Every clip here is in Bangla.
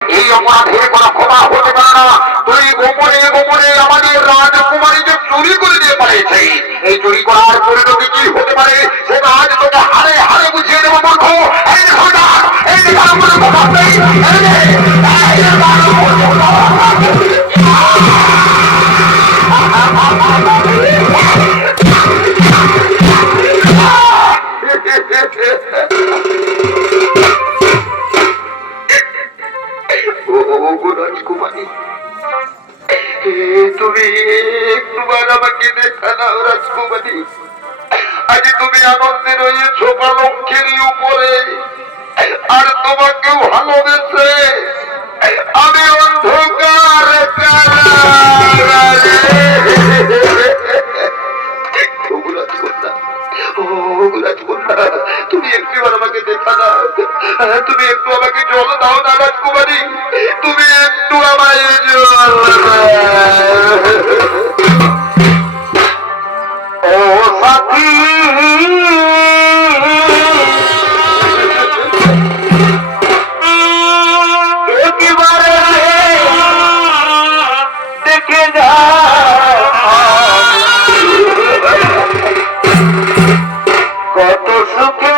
এই অপরাধের কোনো ক্ষমা হতে পারে না। তুই গোপনে গোপনে আমাদের রাজকুমারীকে চুরি করে দিয়ে পালিয়েছে। এই চুরি করার পরিণতি কি হতে পারে সেটা আজ তোকে হারে হারে বুঝিয়ে দেবো মূর্খ। এই দেখো না, এই দেখো আমার কথা নেই। রাজকুমারী, তুমি একটুবার আমাকে দেখা দাও রাজকুমারী। আজ তুমি আনন্দে রয়েছ পালঙ্কের উপরে, আর তোমাকে ভালোবেসে আমি অন্ধকার তুমি একটুবার আমাকে দেখা দাও। তুমি একটু আমাকে জল দাও না রাজকুমারী, তুমি একটু আমায় জল দাও। ও সাথী, একেবারে দেখে যা কত সুখে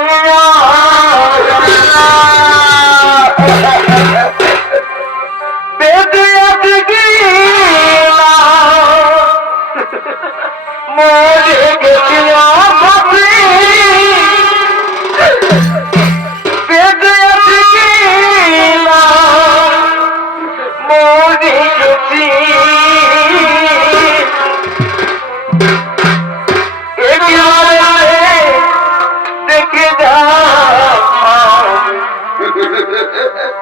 বেঁধে আছে কি মরে গেছি বেঁধে আছে কি মরে গেছি দেখে যা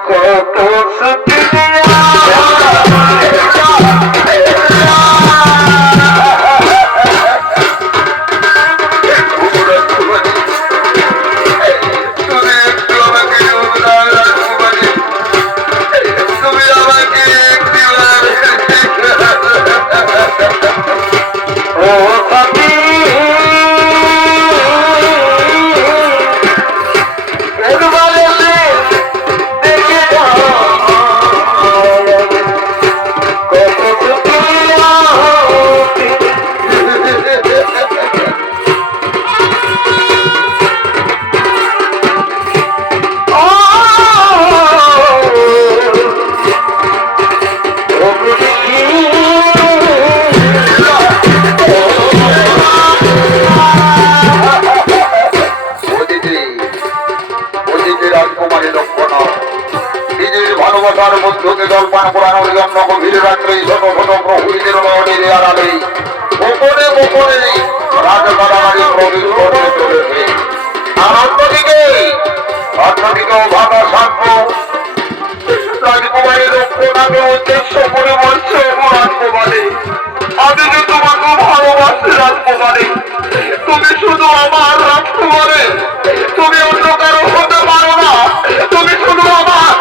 কত সুখী বন্ধুকে জলপান করানোর জন্য গভীর রাত্রে ছোট ছোট প্রহরীদের মনের আড়ালে গোপনে গোপনে রাজবাড়ি প্রবেশ করে চলেছে। আর অন্যদিকে ভাবা শান্ত রাজকুমারী লক্ষ্মণাকে উদ্দেশ্য করে বলছে, রাজকুমারী আমি যে তোমাকে ভালোবাসি রাজকুমারী, তুমি শুধু আমার রাজকুমারী, তুমি অন্য কারো হতে পারো না, তুমি শুধু আমার,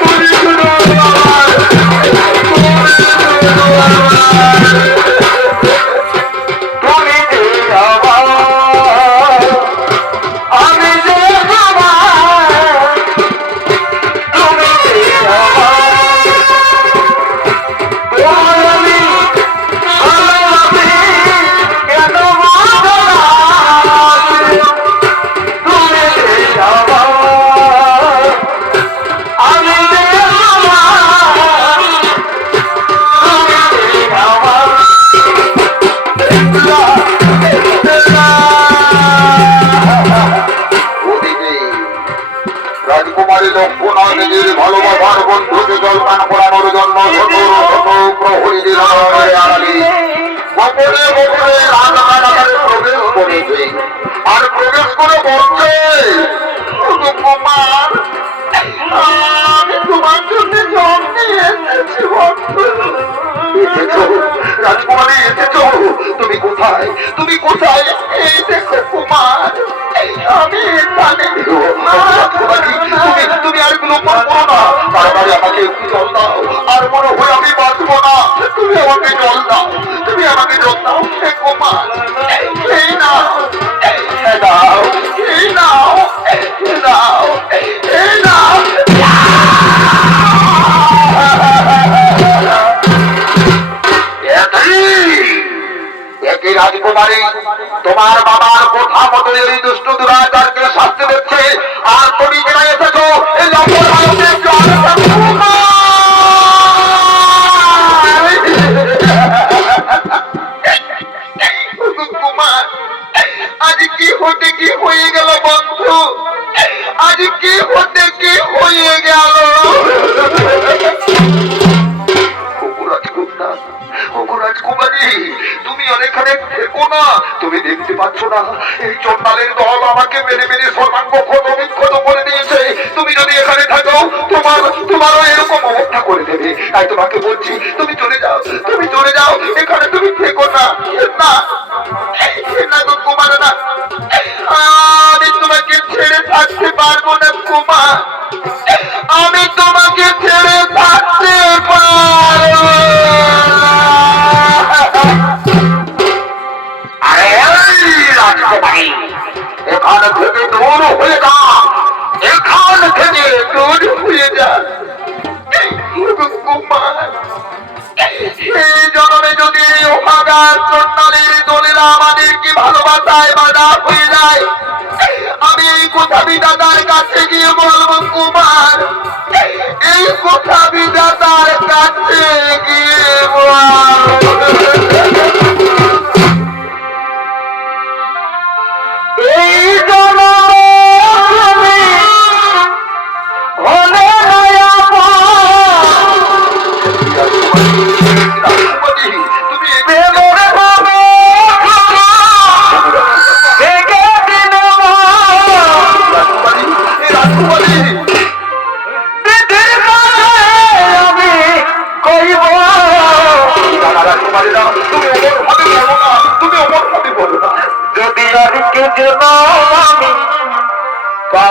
তুমি শুধু আমার, তুমি শুধু আমার, তুমি যে আমার, আমি যে আমার, তুমি যে আমার, রাজকুমারী লক্ষ্মণা নিজের ভালোবাসার বন্ধুকে জলপান করানোর জন্য প্রহরীদের আড়ালে গোপনে গোপনে রাজবাড়ি প্রবেশ করেছে। আর প্রবেশ করে বলছে, কুমার আমি তোমার জন্য জল নিয়ে এসেছি। রাজকুমারী এসেছো, তুমি কোথায়, তুমি কোথায়? এই দেখো কুমার, আমি এখানে। তুমি আর গোপন করো না, তাড়াতাড়ি আমাকে একটু জল দাও, আর মনে হয় আমি বাঁচবো না। তুমি আমাকে জল দাও, তুমি আমাকে জল দাও। হে কুমার, এই নাও, দাও, এই নাও, দাও, এই নাও। না? তুমি দেখতে পাচ্ছ না এই চন্ডালের দল আমাকে মেরে মেরে সর্বাঙ্গ ক্ষত বিক্ষত করে দিয়েছে? তুমি যদি এখানে থাকো তোমারও এরকম অবস্থা করে দেবে। তাই তোমাকে বলছি তুমি চলে যাও, তুমি চলে যাও, এখানে তুমি থেকো না। না না গো কুমার, না, আমি তোমাকে ছেড়ে থাকতে পারবো না কুমার, আমি তোমাকে ছেড়ে থাকতে পারবো না। আরে রাজকুমারী, এখান থেকে দূর হয়ে যা, এখান থেকে দূর হয়ে যা কুমার। এই জন্মে যদি অভাগার চন্ডালের দলেরা আমাদেরকে ভালোবাসায় বাধা হয়ে যায়, আমি এই কথা বিধাতার কাছে গিয়ে বলবো কুমার, এই কথা বিধাতার কাছে গিয়ে বলবো। এই জন্মে হলে যদি আর কে যেন আমি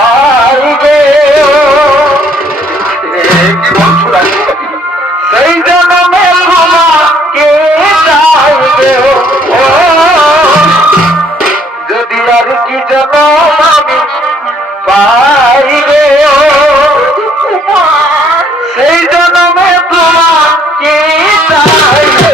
পাই গো, কি বলছো রাজকুমারী? সেই জন্মে তোমাকে চাইবে, যদি আর কি যেন আমি পাই গো, সেই জন্মে তোমাকে চাইবে।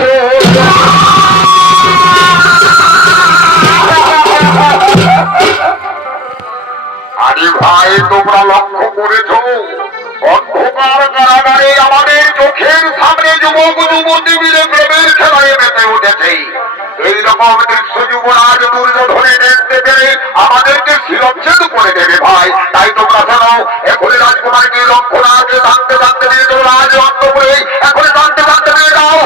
আরে ভাই, তোমরা লক্ষ্য করেছো অন্ধকার কারাগারে আমাদের চোখের সামনে যুবক যুবতী মিলে প্রেমের খেলায় মেতে উঠেছে। এইরকম দৃশ্য যুবরাজ দুর্যোধনে দেখতে পেরে আমাদেরকে শিরচ্ছেদ করে দেবে ভাই। তাই তোমরা শোনো, এখন রাজকুমারকে লক্ষ্য না আগে জানতে জানতে দিয়ে দেবো রাজ অন্তপুরে, এখন জানতে জানতে দিয়ে দাও।